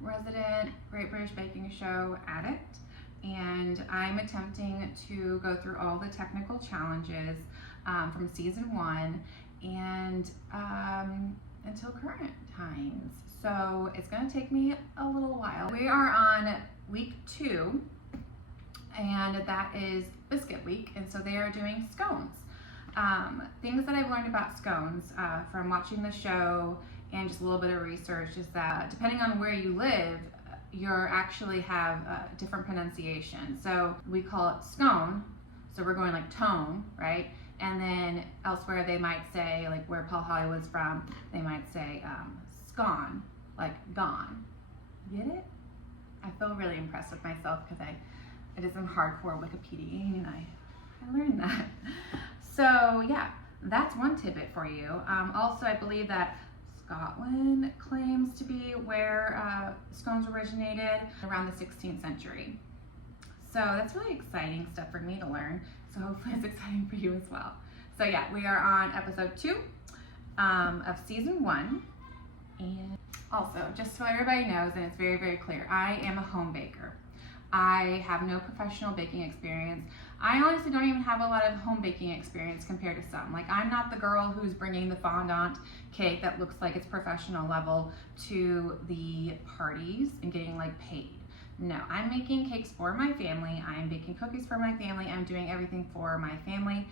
resident Great British Baking Show addict, and I'm attempting to go through all the technical challenges from season 1 and until current times. So it's going to take me a little while. We are on week 2, and that is biscuit week, and so they are doing scones. Things that I've learned about scones from watching the show and just a little bit of research is that depending on where you live, you actually have different pronunciation. So we call it scone, so we're going like tone, right? And then elsewhere they might say, like where Paul Hollywood's from, they might say scone, like gone. Get it? I feel really impressed with myself because I did some hardcore Wikipedia and I learned that. So yeah, that's one tidbit for you. Also, I believe that Scotland claims to be where scones originated around the 16th century. So that's really exciting stuff for me to learn. So hopefully it's exciting for you as well. So yeah, we are on episode 2 of season 1. And also, just so everybody knows, and it's very, very clear, I am a home baker. I have no professional baking experience. I honestly don't even have a lot of home baking experience compared to some. Like, I'm not the girl who's bringing the fondant cake that looks like it's professional level to the parties and getting like paid. No, I'm making cakes for my family. I'm baking cookies for my family. I'm doing everything for my family.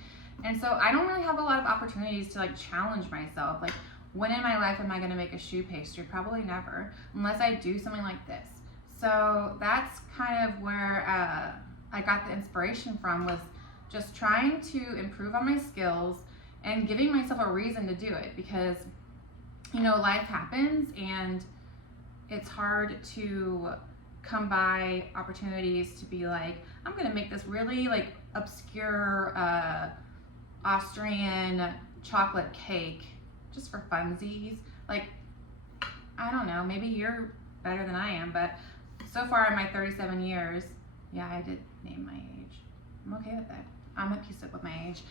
And so I don't really have a lot of opportunities to like challenge myself. Like, when in my life am I gonna make a choux pastry? Probably never, unless I do something like this. So that's kind of where I got the inspiration from, was just trying to improve on my skills and giving myself a reason to do it, because you know, life happens and it's hard to come by opportunities to be like, I'm gonna make this really like obscure Austrian chocolate cake just for funsies. Like, I don't know, maybe you're better than I am, but so far in my 37 years, yeah, I did name my age. I'm okay with that. I'm abusive with my age,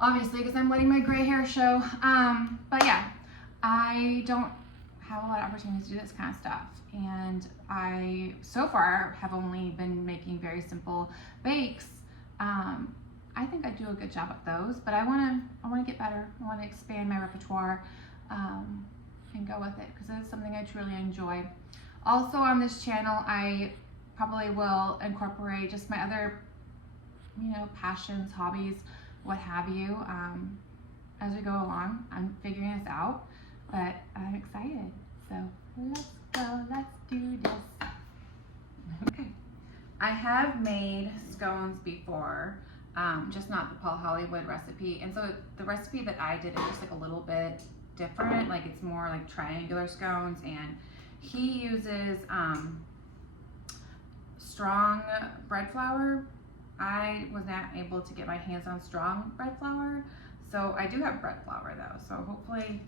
obviously, because I'm letting my gray hair show. But yeah, I don't have a lot of opportunities to do this kind of stuff, and I so far have only been making very simple bakes. I think I do a good job at those, but I want to get better. I want to expand my repertoire and go with it, because it is something I truly enjoy. Also on this channel, I probably will incorporate just my other, you know, passions, hobbies, what have you, as we go along. I'm figuring this out, but I'm excited. So let's go, let's do this. Okay, I have made scones before, just not the Paul Hollywood recipe. And so the recipe that I did is just like a little bit different. Like, it's more like triangular scones, and he uses strong bread flour. I was not able to get my hands on strong bread flour, so I do have bread flour though, so hopefully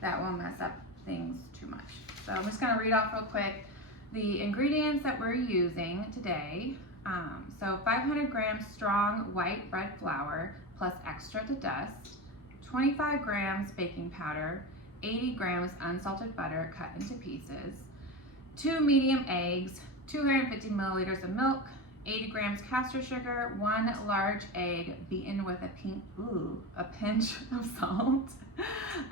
that won't mess up things too much. So I'm just gonna read off real quick the ingredients that we're using today. So 500 grams strong white bread flour plus extra to dust, 25 grams baking powder, 80 grams unsalted butter cut into pieces, 2 medium eggs, 250 milliliters of milk, 80 grams castor sugar, 1 large egg beaten with a pinch of salt,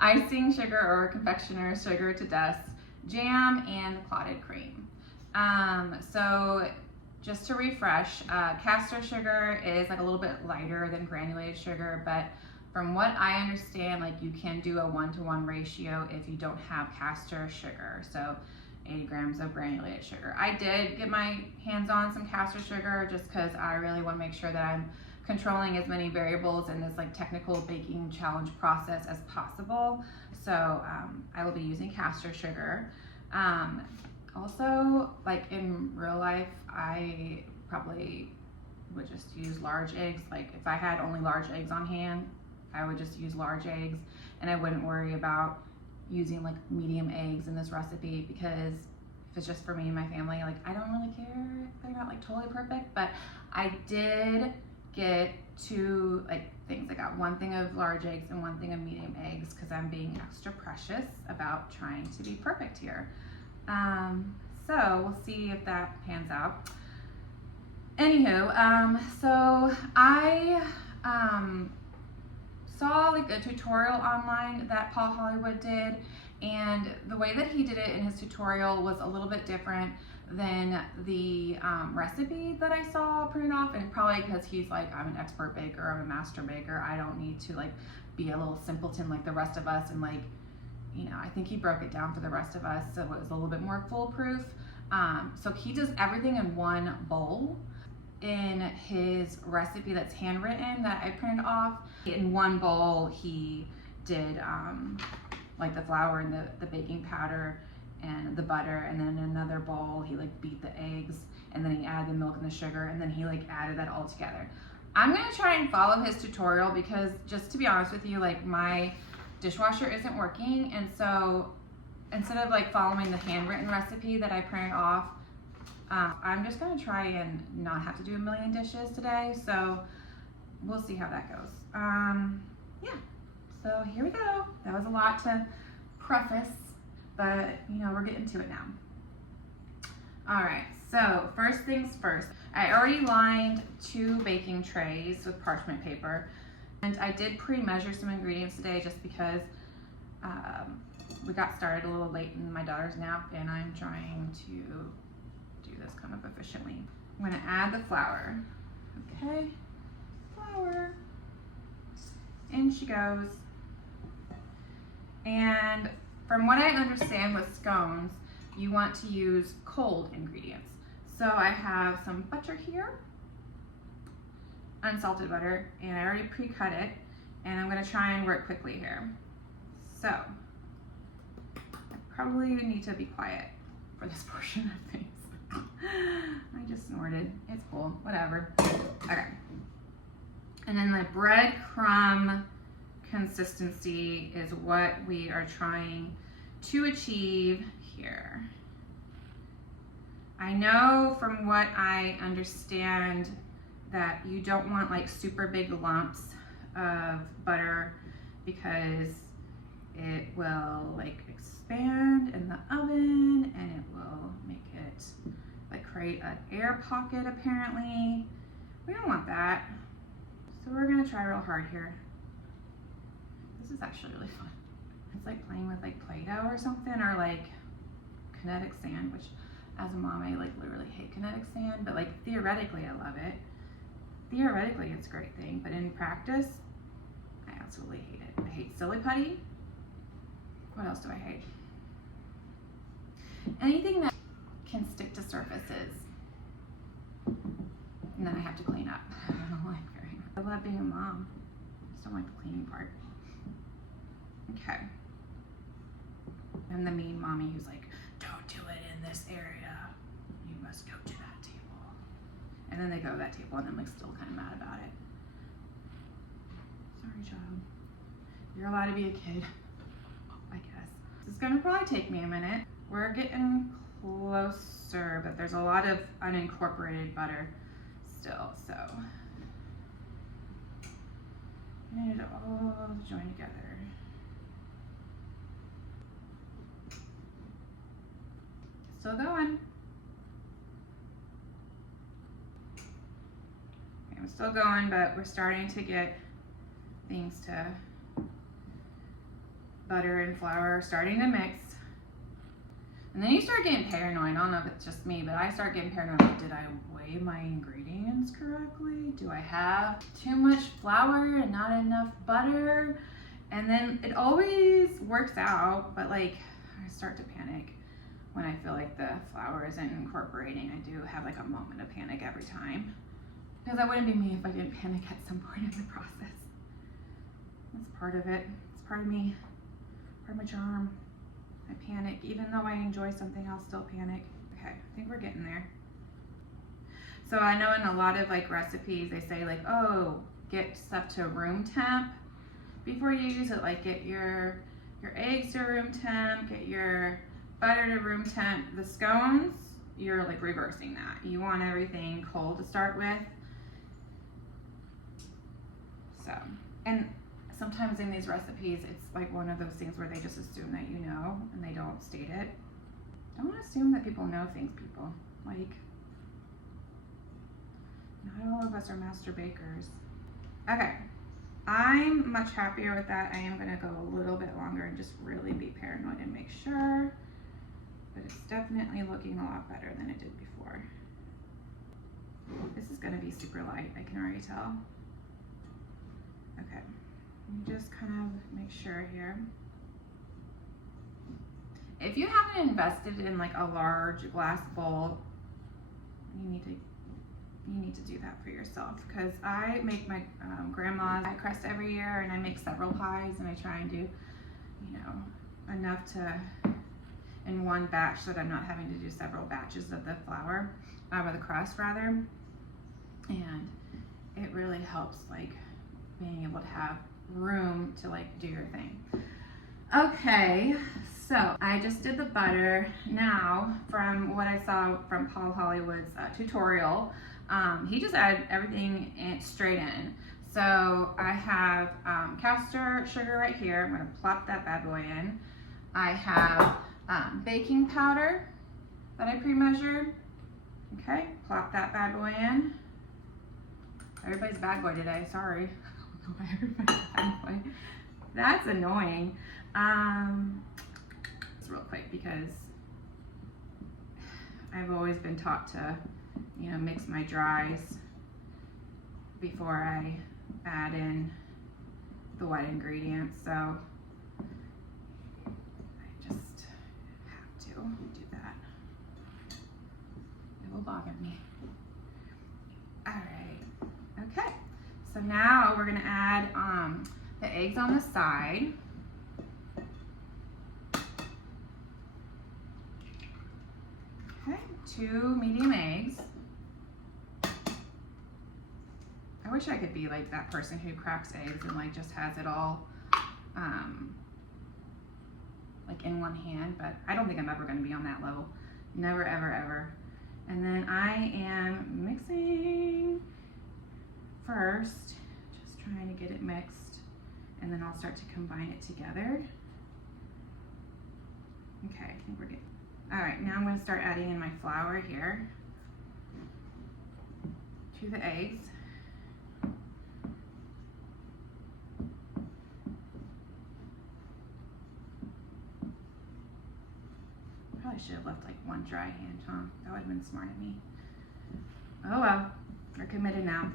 icing sugar or confectioner's sugar to dust, jam, and clotted cream. So just to refresh, castor sugar is like a little bit lighter than granulated sugar, but from what I understand, like, you can do a 1-to-1 ratio if you don't have castor sugar. So 80 grams of granulated sugar. I did get my hands on some castor sugar just because I really want to make sure that I'm controlling as many variables in this like technical baking challenge process as possible. So I will be using castor sugar. Also, like in real life, I probably would just use large eggs. Like, if I had only large eggs on hand, I would just use large eggs, and I wouldn't worry about using like medium eggs in this recipe, because if it's just for me and my family, like, I don't really care if they're not like totally perfect. But I did get 2 like things. I got 1 thing of large eggs and 1 thing of medium eggs, because I'm being extra precious about trying to be perfect here. So we'll see if that pans out. Anywho, so I saw like a tutorial online that Paul Hollywood did, and the way that he did it in his tutorial was a little bit different than the recipe that I saw printed off, and probably because he's like, I'm an expert baker, I'm a master baker, I don't need to like be a little simpleton like the rest of us, and like, you know, I think he broke it down for the rest of us so it was a little bit more foolproof. So he does everything in one bowl. In his recipe that's handwritten that I printed off, in one bowl he did like the flour and the baking powder and the butter, and then in another bowl he like beat the eggs, and then he added the milk and the sugar, and then he like added that all together. I'm gonna try and follow his tutorial because, just to be honest with you, like my dishwasher isn't working, and so instead of like following the handwritten recipe that I printed off, I'm just gonna try and not have to do a million dishes today, so we'll see how that goes. Yeah, so here we go. That was a lot to preface, but you know, we're getting to it now. All right, so first things first. I already lined 2 baking trays with parchment paper, and I did pre-measure some ingredients today just because we got started a little late in my daughter's nap, and I'm trying to do this kind of efficiently. I'm gonna add the flour. Okay, flour. In she goes. And from what I understand with scones, you want to use cold ingredients. So I have some butter here, unsalted butter, and I already pre-cut it, and I'm gonna try and work quickly here. So I probably need to be quiet for this portion of things. I just snorted. It's cool. Whatever. Okay. And then the breadcrumb consistency is what we are trying to achieve here. I know from what I understand that you don't want like super big lumps of butter because it will like expand in the oven and it will make it like create an air pocket apparently. We don't want that. So we're gonna try real hard here. This is actually really fun. It's like playing with like Play-Doh or something, or like kinetic sand, which as a mom I like literally hate kinetic sand, but like theoretically I love it. Theoretically it's a great thing, but in practice I absolutely hate it. I hate silly putty. What else do I hate? Anything that can stick to surfaces and then I have to clean up. I don't like very much. I love being a mom. I just don't like the cleaning part. Okay. I'm the mean mommy who's like, don't do it in this area. You must go to that table. And then they go to that table and I'm like still kind of mad about it. Sorry, child. You're allowed to be a kid, I guess. This is gonna probably take me a minute. We're getting closer, but there's a lot of unincorporated butter still, so I need it all to join together. Still going. Okay, I'm still going, but we're starting to get things to butter and flour starting to mix. And then you start getting paranoid. I don't know if it's just me, but I start getting paranoid. Like, did I weigh my ingredients correctly? Do I have too much flour and not enough butter? And then it always works out, but like I start to panic when I feel like the flour isn't incorporating. I do have like a moment of panic every time, because that wouldn't be me if I didn't panic at some point in the process. That's part of it. It's part of me, part of my charm. I panic. Even though I enjoy something, I'll still panic. Okay, I think we're getting there. So I know in a lot of like recipes, they say like, oh, get stuff to room temp before you use it. Like get your eggs to room temp, get your butter to room temp. The scones, you're like reversing that. You want everything cold to start with. So, and sometimes in these recipes, it's like one of those things where they just assume that you know, and they don't state it. Don't assume that people know things, people. Like, not all of us are master bakers. Okay, I'm much happier with that. I am gonna go a little bit longer and just really be paranoid and make sure, but it's definitely looking a lot better than it did before. This is gonna be super light, I can already tell. Okay, you just kind of make sure here. If you haven't invested in like a large glass bowl, you need to do that for yourself, because I make my grandma's pie crust every year, and I make several pies, and I try and do, you know, enough to in one batch so that I'm not having to do several batches of the flour, or the crust rather. And it really helps, like, being able to have room to like do your thing. Okay, so I just did the butter. Now, from what I saw from Paul Hollywood's tutorial, he just added everything straight in. So I have caster sugar right here. I'm gonna plop that bad boy in. I have baking powder that I pre-measured. Okay, plop that bad boy in. Everybody's bad boy today, sorry. Everybody's bad boy. That's annoying. It's real quick because I've always been taught to, you know, mix my dries before I add in the wet ingredients, so I just have to do that. It will bother me. All right, okay. So now we're gonna add the eggs on the side. Okay, 2 medium eggs. I wish I could be like that person who cracks eggs and like just has it all like in one hand, but I don't think I'm ever gonna be on that level. Never, ever, ever. And then I am mixing first, just trying to get it mixed, and then I'll start to combine it together. Okay, I think we're good. All right, now I'm gonna start adding in my flour here to the eggs. Probably should have left like one dry hand, huh? That would have been smart of me. Oh well, we're committed now.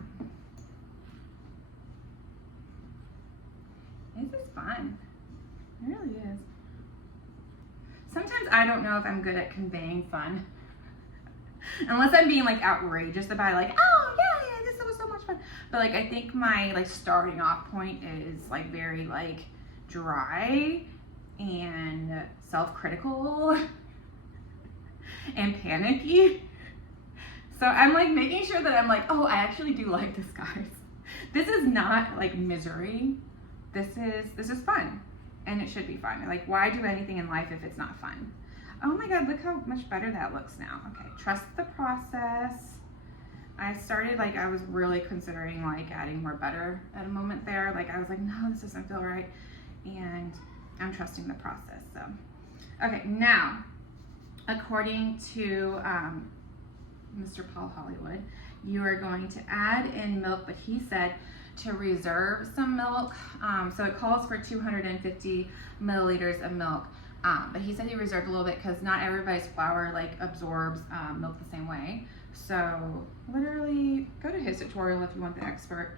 This is fun. It really is. Sometimes I don't know if I'm good at conveying fun. Unless I'm being like outrageous about it, like, oh yeah, this was so much fun. But like, I think my like starting off point is like very like dry and self-critical and panicky. So I'm like making sure that I'm like, oh, I actually do like this, guys. This is not like misery. This is fun, and it should be fun. Like, why do anything in life if it's not fun? Oh my God, look how much better that looks now. Okay, trust the process. I started, like, I was really considering like adding more butter at a moment there. Like, I was like, no, this doesn't feel right. And I'm trusting the process, so. Okay, now, according to Mr. Paul Hollywood, you are going to add in milk, but he said to reserve some milk. So it calls for 250 milliliters of milk. But he said he reserved a little bit because not everybody's flour like absorbs milk the same way. So literally go to his tutorial if you want the expert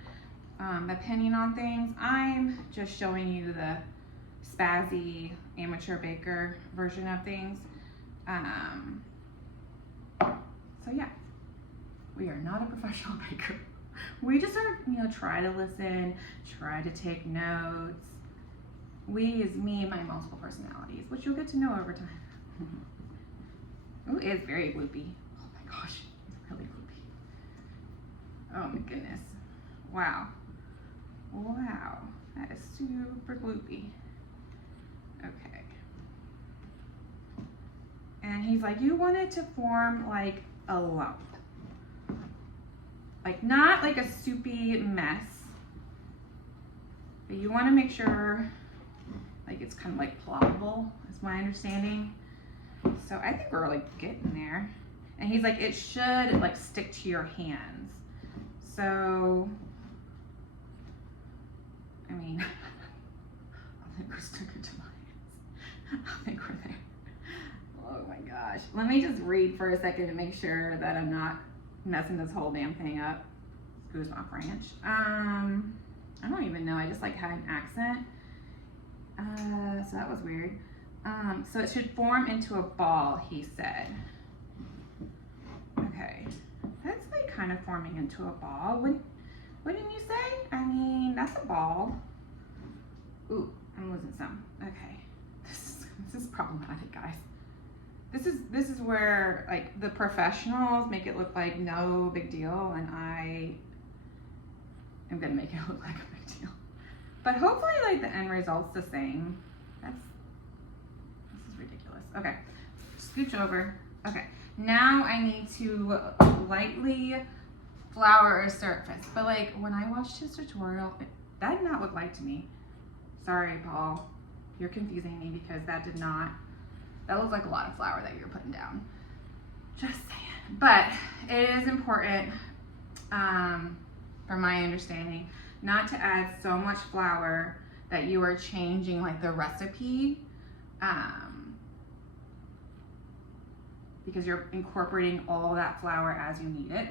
opinion on things. I'm just showing you the spazzy amateur baker version of things. So yeah, we are not a professional baker. We just are, you know, try to listen, try to take notes. We is me and my multiple personalities, which you'll get to know over time. Ooh, it's very gloopy. Oh my gosh, it's really gloopy. Oh my goodness. Wow. Wow, that is super gloopy. Okay. And he's like, you want it to form like a lump. Like, not like a soupy mess, but you want to make sure like it's kind of like pliable, is my understanding. So I think we're like getting there. And he's like, it should like stick to your hands. So, I mean, I think we're sticking to my hands. I think we're there. Oh my gosh. Let me just read for a second to make sure that I'm not messing this whole damn thing up. Excuse my French. I don't even know. I just like had an accent. So that was weird. So it should form into a ball, he said. Okay. That's like kind of forming into a ball. Wouldn't you say? I mean, that's a ball. Ooh, I'm losing some. Okay. This is problematic, guys. This is where like the professionals make it look like no big deal, and I am gonna make it look like a big deal. But hopefully like the end result's the same. This is ridiculous. Okay, scooch over. Okay, now I need to lightly flour a surface. But like when I watched his tutorial, that did not look like to me. Sorry, Paul. You're confusing me because that looked like a lot of flour that you're putting down. Just saying. But it is important, from my understanding, not to add so much flour that you are changing like the recipe, because you're incorporating all that flour as you need it.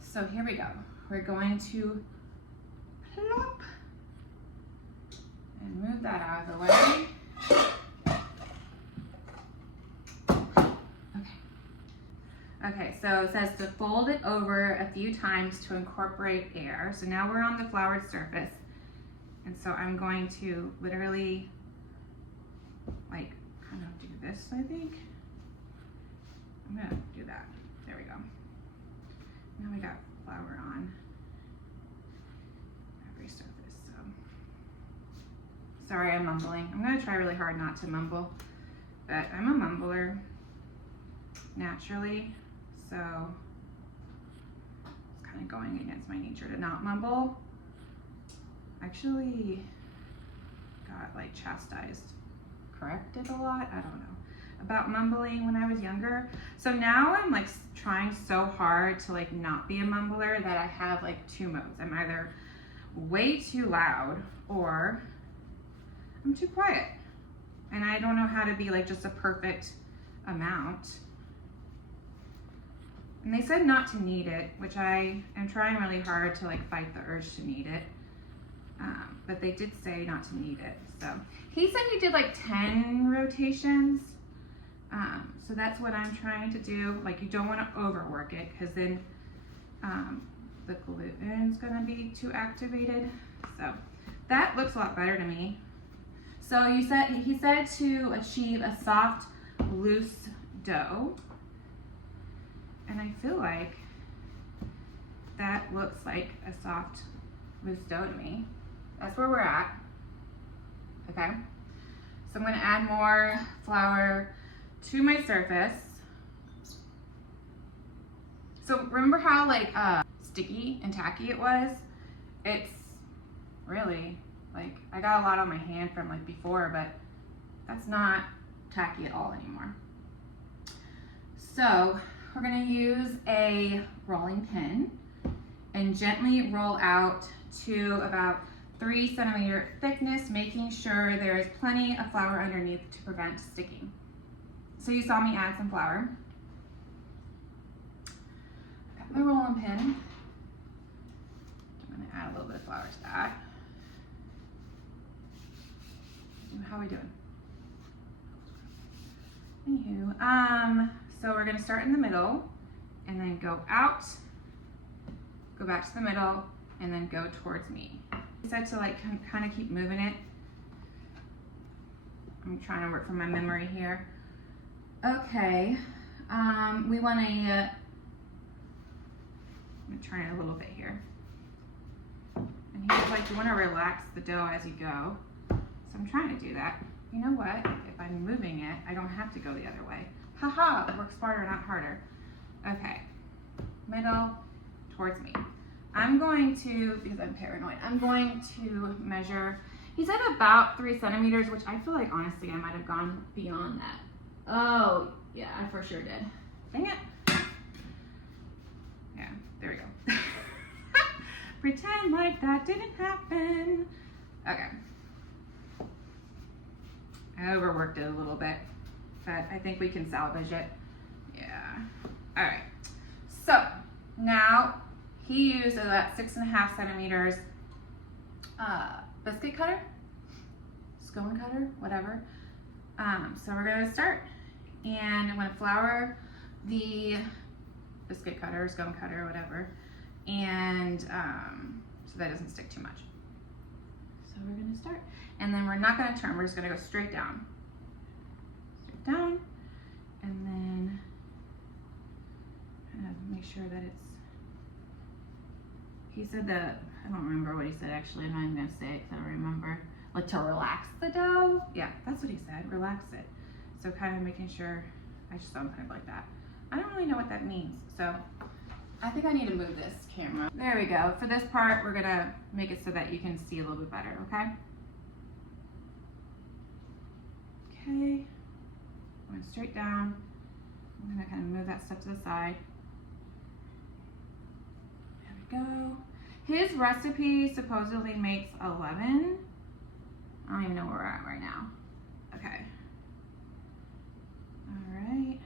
So here we go. We're going to plop and move that out of the way. Okay, so it says to fold it over a few times to incorporate air. So now we're on the floured surface. And so I'm going to literally like kind of do this, I think. I'm gonna do that. There we go. Now we got flour on every surface, so. Sorry, I'm mumbling. I'm gonna try really hard not to mumble, but I'm a mumbler naturally. So it's kind of going against my nature to not mumble. Actually got like chastised, corrected a lot, I don't know, about mumbling when I was younger. So now I'm like trying so hard to like not be a mumbler that I have like two modes. I'm either way too loud or I'm too quiet. And I don't know how to be like just a perfect amount. And they said not to knead it, which I am trying really hard to like fight the urge to knead it. But they did say not to knead it. So he said he did like 10 rotations. So that's what I'm trying to do. Like you don't want to overwork it because then the gluten's gonna be too activated. So that looks a lot better to me. So he said to achieve a soft, loose dough. And I feel like that looks like a soft, loose dough to me. That's where we're at. Okay. So I'm gonna add more flour to my surface. So remember how like sticky and tacky it was? It's really like, I got a lot on my hand from like before, but that's not tacky at all anymore. So we're gonna use a rolling pin and gently roll out to about 3 centimeter thickness, making sure there is plenty of flour underneath to prevent sticking. So you saw me add some flour. Got my rolling pin. I'm gonna add a little bit of flour to that. How are we doing? Anywho, so we're gonna start in the middle and then go out, go back to the middle, and then go towards me. He said to like kind of keep moving it. I'm trying to work from my memory here. Okay, we want to, I'm gonna try it a little bit here. And he was like, you want to relax the dough as you go. So I'm trying to do that. You know what? If I'm moving it, I don't have to go the other way. Haha, work smarter, not harder. Okay, middle, towards me. I'm going to, because I'm paranoid, I'm going to measure, he said about 3 centimeters, which I feel like honestly I might have gone beyond that. Oh, yeah, I for sure did. Dang it. Yeah, there we go. Pretend like that didn't happen. Okay. I overworked it a little bit, but I think we can salvage it. Yeah. All right. So now he used that 6.5 centimeters biscuit cutter, scone cutter, whatever. So we're gonna start, and I'm gonna flour the biscuit cutter, scone cutter, whatever, and so that doesn't stick too much. So we're gonna start, and then we're not gonna turn. We're just gonna go straight down, and then kind of make sure that it's. He said that, I don't remember what he said actually. I'm not even gonna say it because I don't remember. Like to relax the dough. Yeah, that's what he said. Relax it. So kind of making sure. I just don't put it like that. I don't really know what that means. So I think I need to move this camera. There we go. For this part, we're gonna make it so that you can see a little bit better, okay? Okay. Going straight down. I'm gonna kind of move that stuff to the side. There we go. His recipe supposedly makes 11. I don't even know where we're at right now. Okay. All right.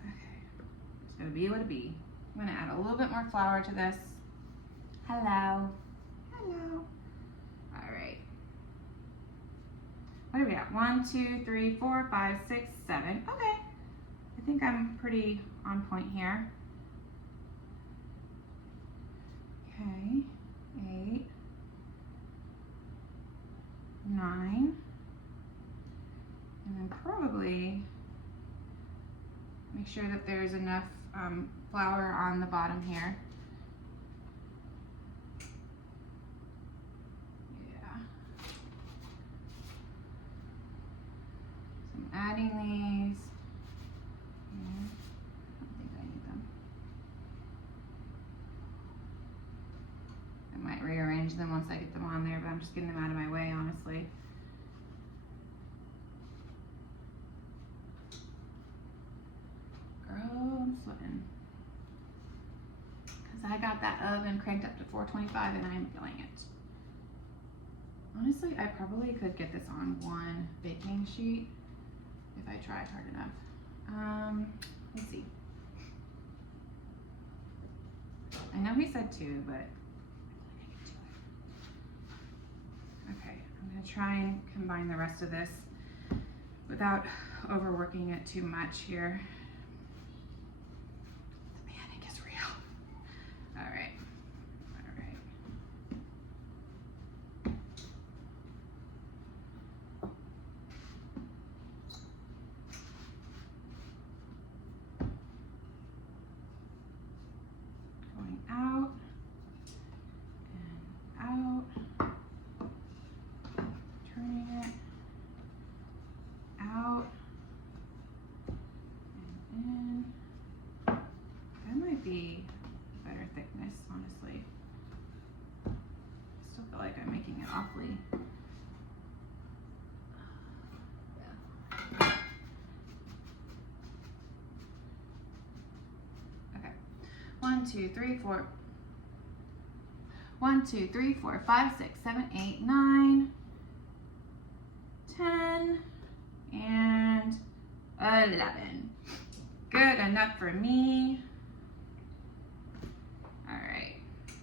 Okay. It's gonna be what it be. I'm gonna add a little bit more flour to this. Hello. Hello. All right. What are we at? 1, 2, 3, 4, 5, 6, 7. Okay. I think I'm pretty on point here. Okay. 8, 9, and then probably make sure that there's enough flour on the bottom here. Yeah. So I'm adding these. Here. I don't think I need them. I might rearrange them once I get them on there, but I'm just getting them out of my way, honestly. Girl, I'm sweating. Because I got that oven cranked up to 425 and I'm feeling it. Honestly, I probably could get this on one baking sheet if I tried hard enough. Let's see. I know he said 2, but okay, I'm gonna try and combine the rest of this without overworking it too much here. The panic is real. All right, all right. Going out and out. Turning it out and in. That might be a better thickness, honestly. I still feel like I'm making it awfully. Yeah. Okay. 1, 2, 3, 4. 1, 2, 3, 4, 5, 6, 7, 8, 9. 10 and 11. Good enough for me. All right.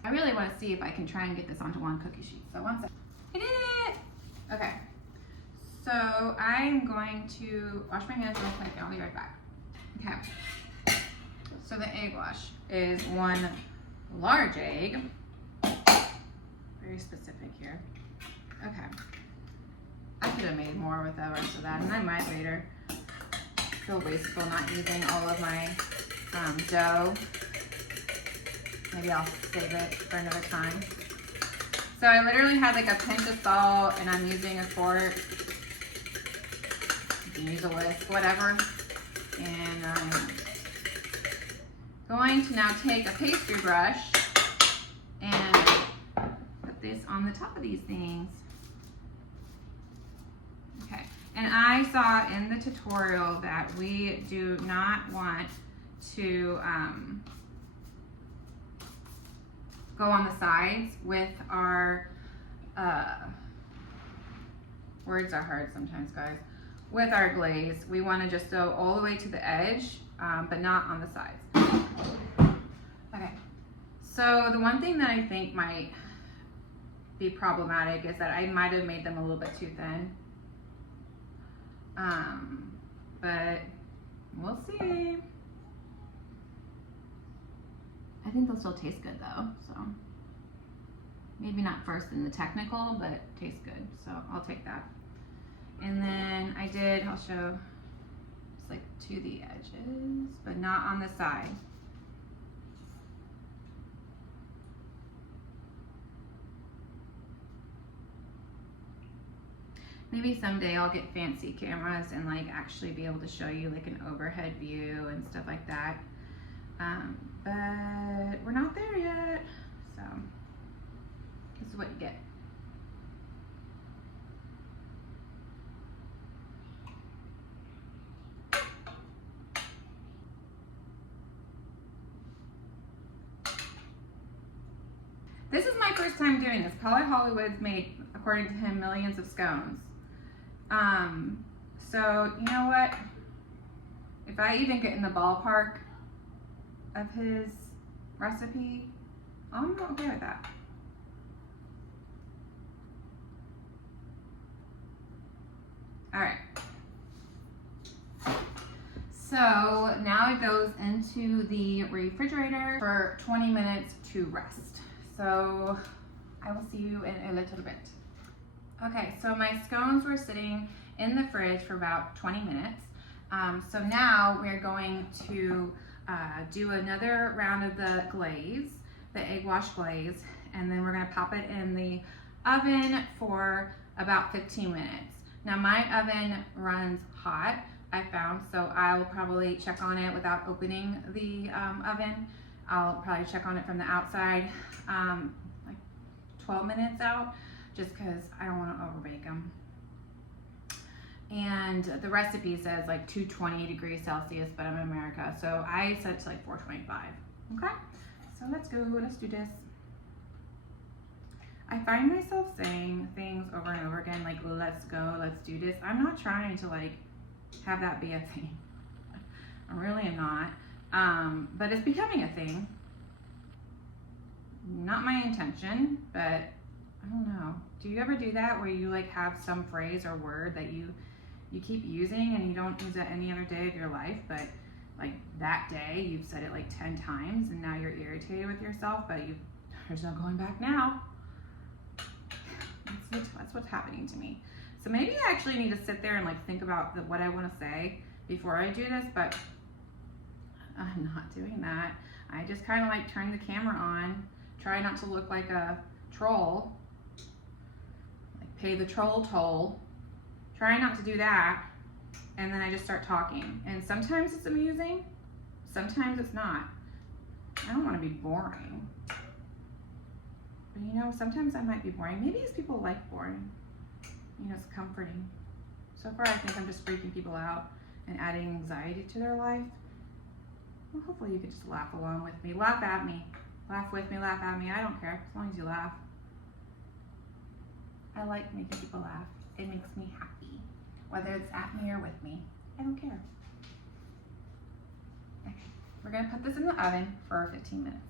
I really want to see if I can try and get this onto one cookie sheet. So one second. I did it! Okay. So I'm going to wash my hands real quick and I'll be right back. Okay. So the egg wash is 1 large egg. Very specific here. Okay. I could have made more with the rest of that, and I might later. Feel wasteful not using all of my dough. Maybe I'll save it for another time. So I literally had like a pinch of salt, and I'm using a quart. You can use a whisk, whatever. And I'm going to now take a pastry brush and put this on the top of these things. And I saw in the tutorial that we do not want to go on the sides with our, words are hard sometimes, guys. With our glaze, we want to just go all the way to the edge, but not on the sides. Okay, so the one thing that I think might be problematic is that I might have made them a little bit too thin. But we'll see. I think they'll still taste good though, so. Maybe not first in the technical, but tastes good, so I'll take that. And then I'll show, just like to the edges, but not on the side. Maybe someday I'll get fancy cameras and like actually be able to show you like an overhead view and stuff like that. But we're not there yet, so this is what you get. This is my first time doing this. Polly Hollywood's made, according to him, millions of scones. So you know what? If I even get in the ballpark of his recipe, I'm okay with that. All right. So now it goes into the refrigerator for 20 minutes to rest. So I will see you in a little bit. Okay, so my scones were sitting in the fridge for about 20 minutes. So now we're going to do another round of the glaze, the egg wash glaze, and then we're gonna pop it in the oven for about 15 minutes. Now my oven runs hot, I found, so I will probably check on it without opening the oven. I'll probably check on it from the outside, like 12 minutes out, just because I don't want to overbake them. And the recipe says like 220 degrees Celsius, but I'm in America, so I set it to like 425. Okay, so let's go, let's do this. I find myself saying things over and over again, like let's go, let's do this. I'm not trying to like have that be a thing. I really am not, but it's becoming a thing. Not my intention, but I don't know. Do you ever do that where you like have some phrase or word that you keep using and you don't use it any other day of your life, but like that day you've said it like 10 times and now you're irritated with yourself, but there's no going back now. That's what's happening to me. So maybe I actually need to sit there and like think about what I want to say before I do this, but I'm not doing that. I just kind of like turn the camera on, try not to look like a troll, like pay the troll toll, try not to do that, and then I just start talking. And sometimes it's amusing, sometimes it's not. I don't want to be boring. But you know, sometimes I might be boring. Maybe these people like boring. You know, it's comforting. So far, I think I'm just freaking people out and adding anxiety to their life. Well, hopefully you could just laugh along with me. Laugh at me. Laugh with me, laugh at me. I don't care, as long as you laugh. I like making people laugh. It makes me happy. Whether it's at me or with me, I don't care. Okay, we're gonna put this in the oven for 15 minutes.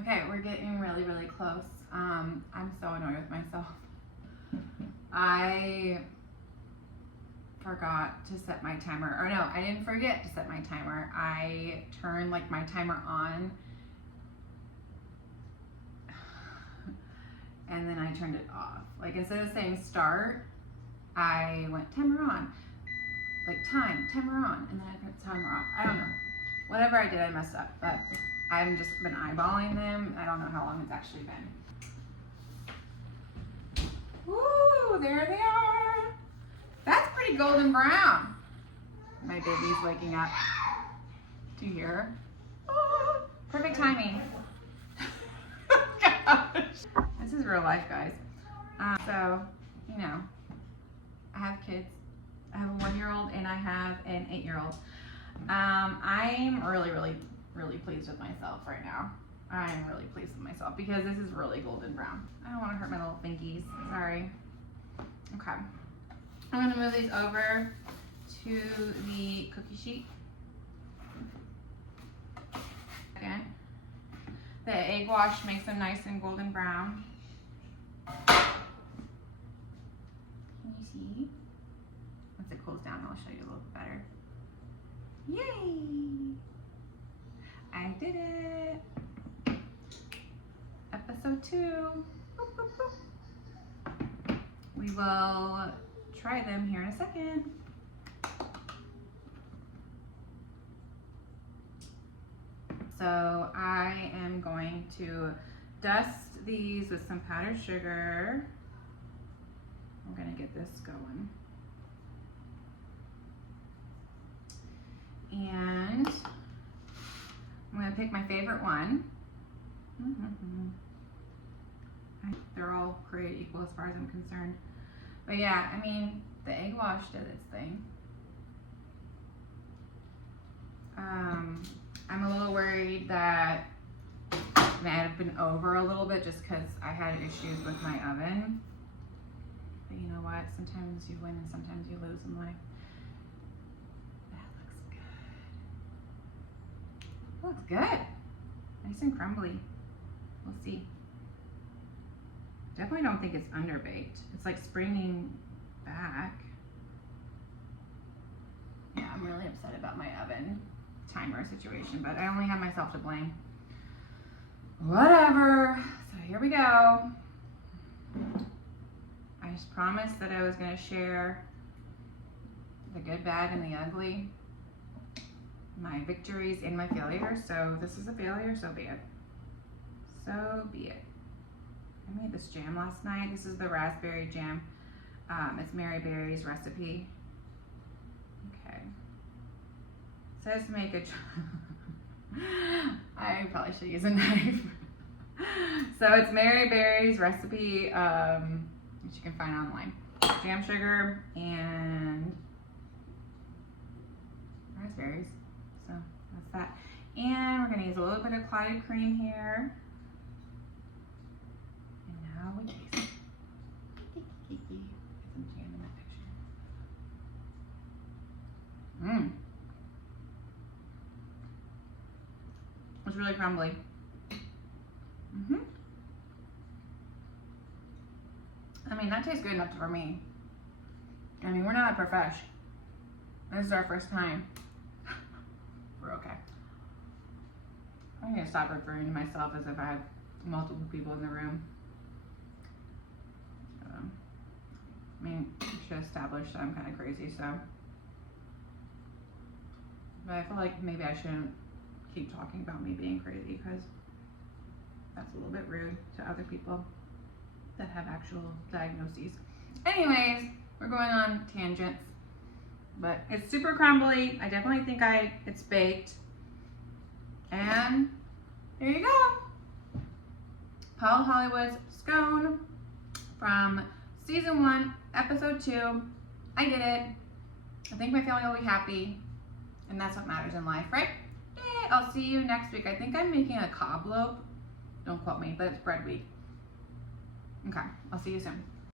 Okay, we're getting really, really close. I'm so annoyed with myself. I forgot to set my timer, or no, I didn't forget to set my timer. I turned like my timer on and then I turned it off. Like instead of saying start, I went timer on, like timer on, and then I put timer off. I don't know. Whatever I did, I messed up, but I've just been eyeballing them. I don't know how long it's actually been. Woo, there they are. That's pretty golden brown. My baby's waking up. Do you hear her? Oh, perfect timing. Gosh. This is real life, guys. So you know, I have kids. I have a 1-year-old and I have an 8-year-old. I'm really, really, really pleased with myself right now. I'm really pleased with myself because this is really golden brown. I don't want to hurt my little fingies. Sorry. Okay. I'm going to move these over to the cookie sheet. Second. The egg wash makes them nice and golden brown. Can you see? Once it cools down, I'll show you a little bit better. Yay! I did it! Episode 2. Boop, boop, boop. We will try them here in a second. So I am going to dust these with some powdered sugar. I'm gonna get this going. And I'm gonna pick my favorite one. They're all created equal as far as I'm concerned. But yeah, I mean, the egg wash did its thing. I'm a little worried that it may have been over a little bit just because I had issues with my oven. But you know what? Sometimes you win and sometimes you lose in life. That looks good. Looks good. Nice and crumbly. We'll see. Definitely don't think it's underbaked. It's like springing back. Yeah, I'm really upset about my oven timer situation, but I only have myself to blame. Whatever. So here we go. I just promised that I was going to share the good, bad, and the ugly, my victories and my failures. So this is a failure, so be it. So be it. I made this jam last night. This is the raspberry jam. It's Mary Berry's recipe. Okay. Says make a I probably should use a knife. So it's Mary Berry's recipe, which you can find online. Jam sugar and raspberries. So that's that. And we're gonna use a little bit of clotted cream here. And now we taste. Get some jam in that picture. It's really crumbly. I mean, that tastes good enough for me. I mean, we're not a profesh. This is our first time. We're okay. I'm gonna stop referring to myself as if I had multiple people in the room. I mean, we should establish that I'm kind of crazy, so. But I feel like maybe I shouldn't keep talking about me being crazy because that's a little bit rude to other people that have actual diagnoses. Anyways, we're going on tangents, but it's super crumbly. I definitely think it's baked. And there you go. Paul Hollywood's scone from season 1, episode 2. I did it. I think my family will be happy, and that's what matters in life, right? Yay, I'll see you next week. I think I'm making a cob loaf. Don't quote me, but it's bread week. Okay, I'll see you soon.